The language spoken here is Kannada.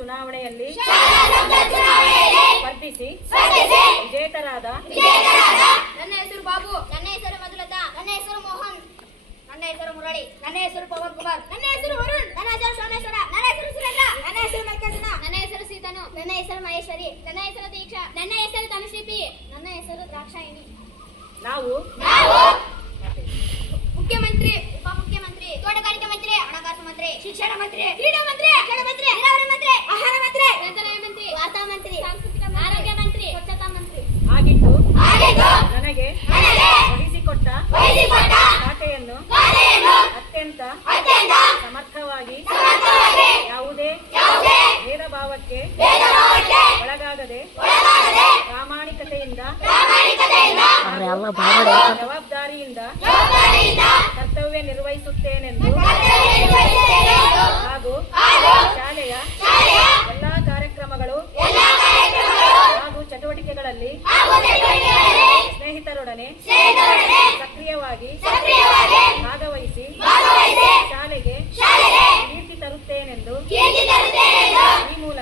ಚುನಾವಣೆಯಲ್ಲಿ ಸ್ಪರ್ಧಿಸಿ ವಿಜೇತರಾದ ನನ್ನ ಹೆಸರು ಬಾಬು, ನನ್ನ ಹೆಸರು ಮಧುಲತಾ, ನನ್ನ ಹೆಸರು ಮೋಹನ್, ನನ್ನ ಹೆಸರು ಮುರಳಿ, ನನ್ನ ಹೆಸರು ಪವನ್ ಕುಮಾರ್, ನನ್ನ ಹೆಸರು ವರುಣ್, ನನ್ನ ಹೆಸರು ಸೋಮೇಶ್ವರ, ನನ್ನ ಹೆಸರು ಸುರೇಂದ್ರ, ನನ್ನ ಹೆಸರು ಮಲ್ಲಿಕಾರ್ಜುನ, ನನ್ನ ಹೆಸರು ಸೀತನು, ನನ್ನ ಹೆಸರು ಮಹೇಶ್ವರಿ, ನನ್ನ ಹೆಸರು ದೀಕ್ಷಾ, ನನ್ನ ಹೆಸರು ತನುಶ್ರೀ, ನನ್ನ ಹೆಸರು ದ್ರಾಕ್ಷಾಯಿನಿ. ನಾವು ಮುಖ್ಯಮಂತ್ರಿ, ಉಪಮುಖ್ಯಮಂತ್ರಿ, ತೋಟಗಾರಿಕೆ ಮಂತ್ರಿ, ಹಣಕಾಸು ಮಂತ್ರಿ, ಶಿಕ್ಷಣ ಮಂತ್ರಿ, ಕ್ರೀಡಾ ಮಂತ್ರಿ, ರಕ್ಷಣಾ ಮಂತ್ರಿ, ನೀರಾವರಿ ಮಂತ್ರಿ, ಆಹಾರ ಮಂತ್ರಿ, ಗ್ರಂಥಾಲಯ ಮಂತ್ರಿ, ವಾರ್ತಾ ಮಂತ್ರಿ, ಸಾಂಸ್ಕೃತಿಕ ಮಂತ್ರಿ, ಆರೋಗ್ಯ ಮಂತ್ರಿ, ಸ್ವಚ್ಛತಾ ಮಂತ್ರಿ ಆಗಿದ್ದು ನನಗೆ ವಹಿಸಿಕೊಟ್ಟ ಖಾತೆಯನ್ನು ಅತ್ಯಂತ ಸಮರ್ಥವಾಗಿ ಯಾವುದೇ ಭೇದ ಭಾವಕ್ಕೆ ಒಳಗಾಗದೆ ಪ್ರಾಮಾಣಿಕತೆಯಿಂದ ಜವಾಬ್ದಾರಿಯಿಂದ ಕರ್ತವ್ಯ ನಿರ್ವಹಿಸುತ್ತೇನೆಂದು ಹಾಗೂ ಶಾಲೆಯ ಎಲ್ಲಾ ಕಾರ್ಯಕ್ರಮಗಳು ಹಾಗೂ ಚಟುವಟಿಕೆಗಳಲ್ಲಿ ಸ್ನೇಹಿತರೊಡನೆ ಸಕ್ರಿಯವಾಗಿ ಭಾಗವಹಿಸಿ ಶಾಲೆಗೆ ಕೀರ್ತಿ ತರುತ್ತೇನೆಂದು ಈ ಮೂಲಕ